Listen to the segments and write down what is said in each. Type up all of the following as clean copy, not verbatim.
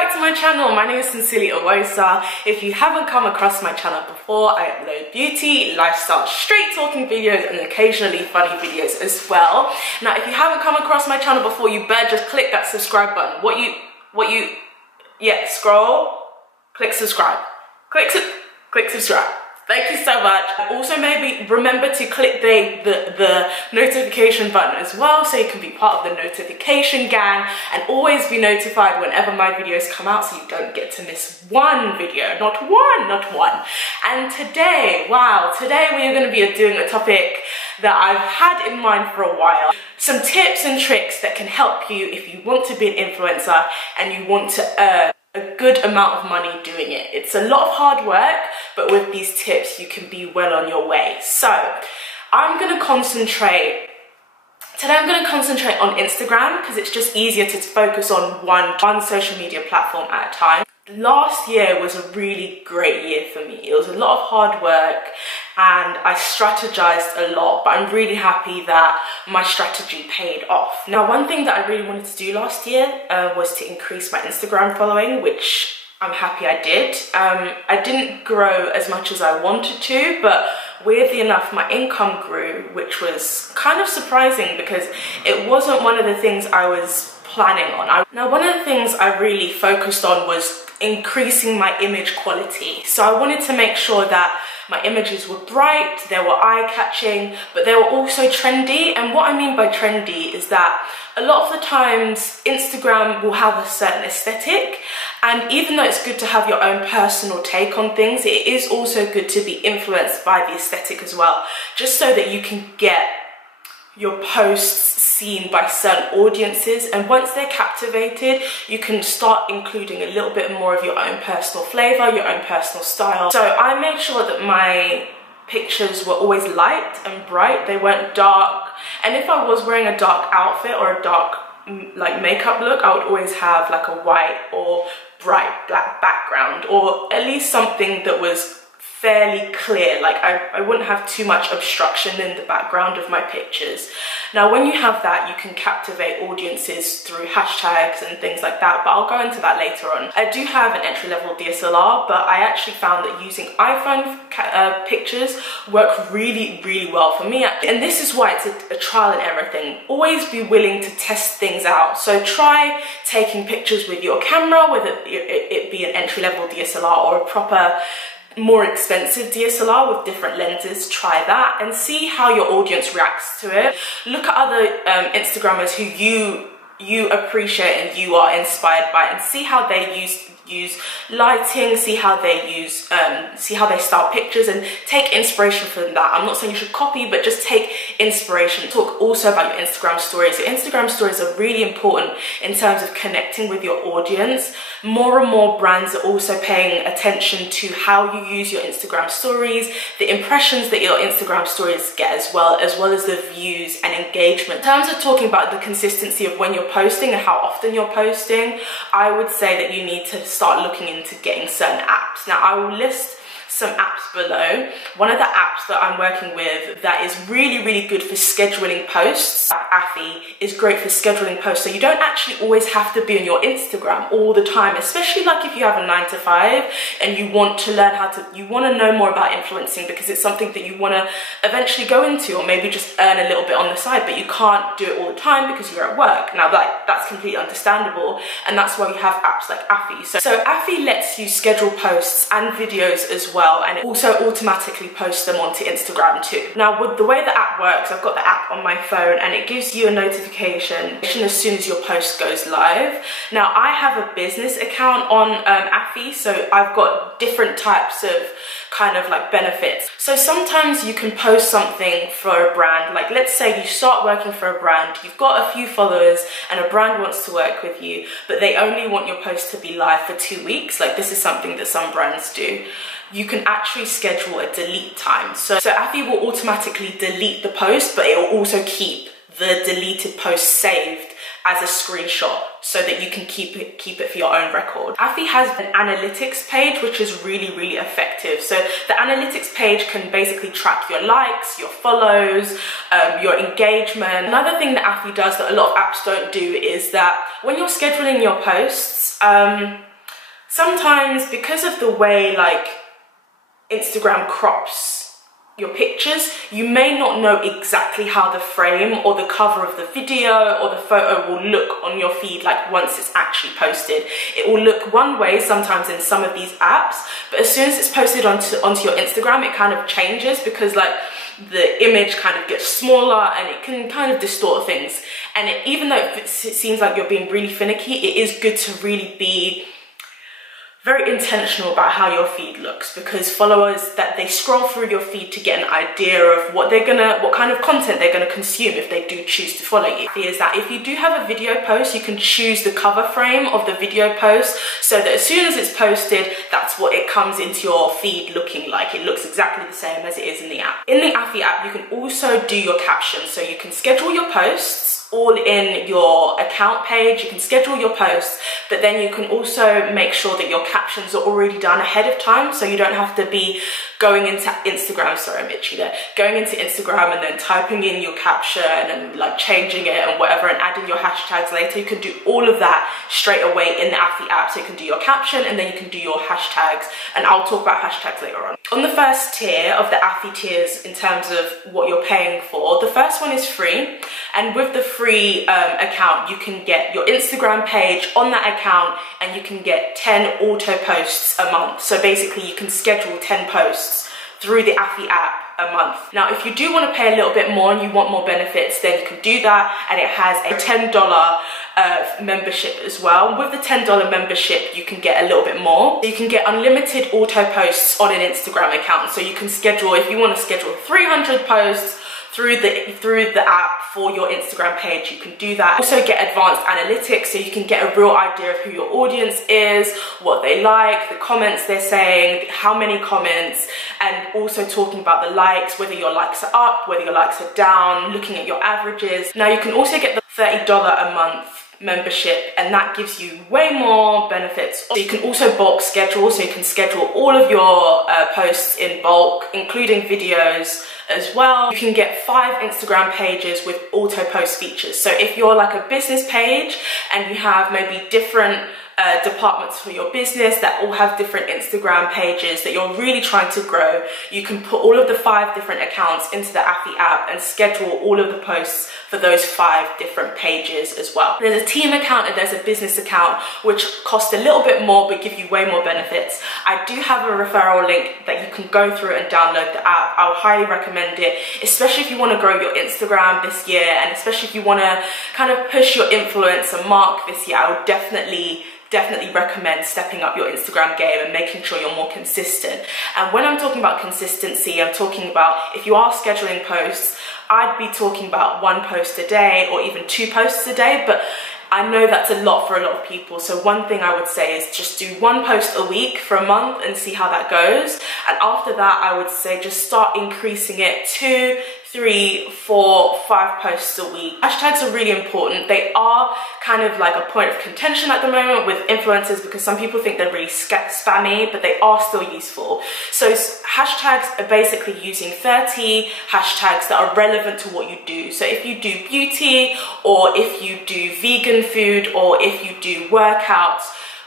back to my channel. My name is sincerely Oghosa. If you haven't come across my channel before, I upload beauty, lifestyle, straight talking videos and occasionally funny videos as well. Now, if you haven't come across my channel before, you better just click that subscribe button. Scroll, click subscribe, click subscribe. Thank you so much. Also, maybe remember to click the notification button as well, so you can be part of the notification gang and always be notified whenever my videos come out, so you don't get to miss one video. Not one. And today, wow, today we are going to be doing a topic that I've had in mind for a while. Some tips and tricks that can help you if you want to be an influencer and you want to earn a good amount of money doing it. It's a lot of hard work, but with these tips you can be well on your way. So I'm going to concentrate on Instagram because it's just easier to focus on one social media platform at a time. Last year was a really great year for me. It was a lot of hard work and I strategized a lot, but I'm really happy that my strategy paid off. Now, one thing that I really wanted to do last year was to increase my Instagram following, which I'm happy I did. I didn't grow as much as I wanted to, but weirdly enough, my income grew, which was kind of surprising because it wasn't one of the things I was planning on. Now, one of the things I really focused on was increasing my image quality. So I wanted to make sure that my images were bright, they were eye-catching, but they were also trendy. And what I mean by trendy is that a lot of the times Instagram will have a certain aesthetic, and even though it's good to have your own personal take on things, it is also good to be influenced by the aesthetic as well, just so that you can get your posts seen by certain audiences, and once they're captivated, you can start including a little bit more of your own personal flavor, your own personal style. So I made sure that my pictures were always light and bright, they weren't dark, and if I was wearing a dark outfit or a dark like makeup look, I would always have like a white or bright black background, or at least something that was fairly clear. Like I wouldn't have too much obstruction in the background of my pictures. Now, when you have that, you can captivate audiences through hashtags and things like that, but I'll go into that later on. I do have an entry-level DSLR, but I actually found that using iPhone pictures work really well for me. And this is why it's a trial and error thing. Always be willing to test things out. So try taking pictures with your camera, whether it be an entry-level DSLR or a proper more expensive DSLR with different lenses. Try that and see how your audience reacts to it. Look at other Instagrammers who you appreciate and you are inspired by, and see how they use lighting, see how they style pictures, and take inspiration from that. I'm not saying you should copy, but just take inspiration. Talk also about your Instagram stories. Your Instagram stories are really important in terms of connecting with your audience. More and more brands are also paying attention to how you use your Instagram stories, the impressions that your Instagram stories get, as well as the views and engagement. In terms of talking about the consistency of when you're posting and how often you're posting, I would say that you need to start looking into getting certain apps. Now, I will list some apps below. One of the apps that I'm working with that is really good for scheduling posts, APPHI, is great for scheduling posts. So you don't actually always have to be on your Instagram all the time, especially like if you have a 9 to 5 and you want to learn you want to know more about influencing because it's something that you want to eventually go into, or maybe just earn a little bit on the side, but you can't do it all the time because you're at work. Now that's completely understandable, and that's why you have apps like APPHI. So APPHI lets you schedule posts and videos as well, and it also automatically posts them onto Instagram too. Now, with the way the app works, I've got the app on my phone and it gives you a notification as soon as your post goes live. Now, I have a business account on APPHI, so I've got different types of kind of like benefits. So sometimes you can post something for a brand, like let's say you start working for a brand, you've got a few followers and a brand wants to work with you, but they only want your post to be live for 2 weeks. Like, this is something that some brands do. You can actually schedule a delete time. So APPHI will automatically delete the post, but it will also keep the deleted post saved as a screenshot so that you can keep it for your own record. APPHI has an analytics page, which is really effective. So the analytics page can basically track your likes, your follows, your engagement. Another thing that APPHI does that a lot of apps don't do is that when you're scheduling your posts, sometimes because of the way like Instagram crops your pictures, you may not know exactly how the frame or the cover of the video or the photo will look on your feed like once it's actually posted. It will look one way sometimes in some of these apps, but as soon as it's posted onto your Instagram, it kind of changes because like the image kind of gets smaller and it can kind of distort things. And even though it seems like you're being really finicky, it is good to really be very intentional about how your feed looks, because followers, that they scroll through your feed to get an idea of what kind of content they're gonna consume if they do choose to follow you. Is that if you do have a video post, you can choose the cover frame of the video post so that as soon as it's posted, that's what it comes into your feed looking like. It looks exactly the same as it is in the app. In the APPHI app, you can also do your captions, so you can schedule your posts all in your account page. You can schedule your posts, but then you can also make sure that your captions are already done ahead of time, so you don't have to be going into Instagram, sorry I'm itchy there, going into Instagram and then typing in your caption and like changing it and whatever and adding your hashtags later. You can do all of that straight away in the APPHI app. So you can do your caption and then you can do your hashtags, and I'll talk about hashtags later on. On the first tier of the APPHI tiers in terms of what you're paying for, the first one is free, and with the free account you can get your Instagram page on that account and you can get 10 auto posts a month. So basically you can schedule 10 posts through the APPHI app a month. Now if you do want to pay a little bit more and you want more benefits, then you can do that, and it has a $10 membership as well. With the $10 membership you can get a little bit more. You can get unlimited auto posts on an Instagram account, so you can schedule, if you want to schedule 300 posts through the app for your Instagram page, you can do that. Also get advanced analytics, so you can get a real idea of who your audience is, what they like, the comments they're saying, how many comments, and also talking about the likes, whether your likes are up, whether your likes are down, looking at your averages. Now you can also get the $30 a month membership, and that gives you way more benefits. So you can also bulk schedule, so you can schedule all of your posts in bulk, including videos as well. You can get 5 Instagram pages with auto post features. So if you're like a business page and you have maybe different departments for your business that all have different Instagram pages that you're really trying to grow, you can put all of the 5 different accounts into the APPHI app and schedule all of the posts for those 5 different pages as well. There's a team account and there's a business account, which cost a little bit more but give you way more benefits. I do have a referral link that you can go through and download the app. I would highly recommend it, especially if you want to grow your Instagram this year, and especially if you want to kind of push your influencer mark this year. I would definitely recommend stepping up your Instagram game and making sure you're more consistent. And when I'm talking about consistency, I'm talking about if you are scheduling posts, I'd be talking about 1 post a day or even 2 posts a day, but I know that's a lot for a lot of people. So one thing I would say is just do 1 post a week for a month and see how that goes. And after that, I would say just start increasing it 2, 3, 4, 5 posts a week. Hashtags are really important. They are kind of like a point of contention at the moment with influencers because some people think they're really spammy, but they are still useful. So hashtags are basically using 30 hashtags that are relevant to what you do. So if you do beauty, or if you do vegan food, or if you do workouts,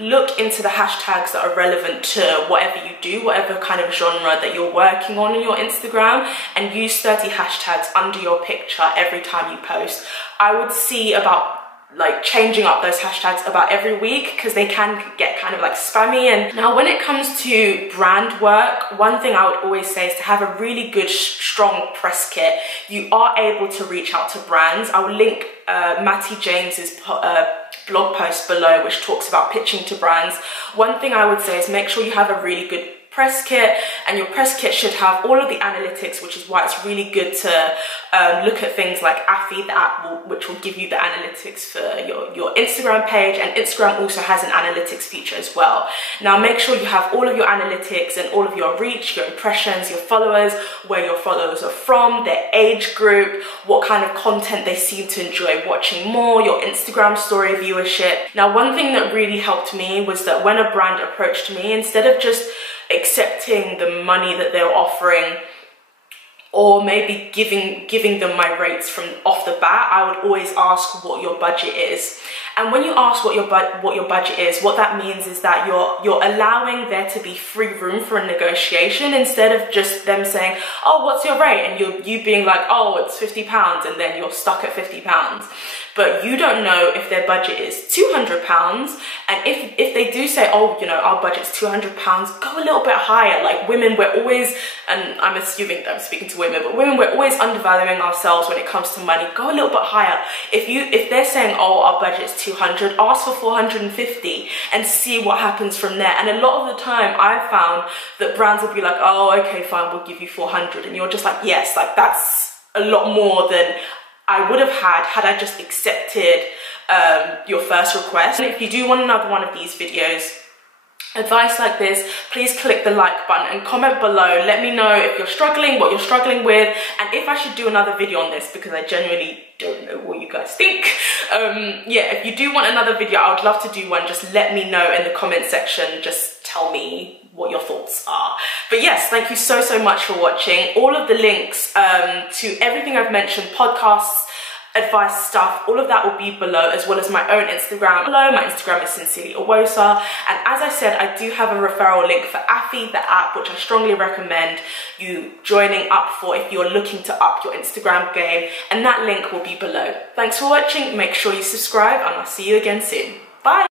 look into the hashtags that are relevant to whatever you do, whatever kind of genre that you're working on in your Instagram, and use 30 hashtags under your picture every time you post. I would see about like changing up those hashtags about every week because they can get kind of like spammy. And now when it comes to brand work, one thing I would always say is to have a really good strong press kit. You are able to reach out to brands. I will link Matty James's blog post below which talks about pitching to brands. One thing I would say is make sure you have a really good press kit, and your press kit should have all of the analytics, which is why it's really good to look at things like APPHI, the app which will give you the analytics for your Instagram page, and Instagram also has an analytics feature as well. Now make sure you have all of your analytics and all of your reach, your impressions, your followers, where your followers are from, their age group, what kind of content they seem to enjoy watching more, your Instagram story viewership. Now one thing that really helped me was that when a brand approached me, instead of just accepting the money that they're offering or maybe giving them my rates from off the bat, I would always ask what your budget is. And when you ask what your budget is, what that means is that you're allowing there to be free room for a negotiation, instead of just them saying, oh, what's your rate? And you being like, oh, it's £50, and then you're stuck at £50. But you don't know if their budget is £200. And if they do say, oh, you know, our budget's £200, go a little bit higher. Like women, we're always, and I'm assuming I'm speaking to women, but women, we're always undervaluing ourselves when it comes to money. Go a little bit higher. If they're saying, oh, our budget's 200, ask for 450 and see what happens from there. And a lot of the time I've found that brands will be like, oh, okay, fine, we'll give you 400. And you're just like, yes, like that's a lot more than I would have had I just accepted your first request. And if you do want another one of these videos, advice like this, please click the like button and comment below. Let me know if you're struggling, what you're struggling with, and if I should do another video on this, because I genuinely don't know what you guys think. Yeah, if you do want another video, I would love to do one. Just let me know in the comment section. Just tell me what your thoughts are. But yes, thank you so much for watching. All of the links to everything I've mentioned, podcasts, advice stuff, all of that will be below, as well as my own Instagram below. My Instagram is sincerely Oghosa, and as I said, I do have a referral link for APPHI, the app, which I strongly recommend you joining up for if you're looking to up your Instagram game, and that link will be below. Thanks for watching. Make sure you subscribe, and I'll see you again soon. Bye.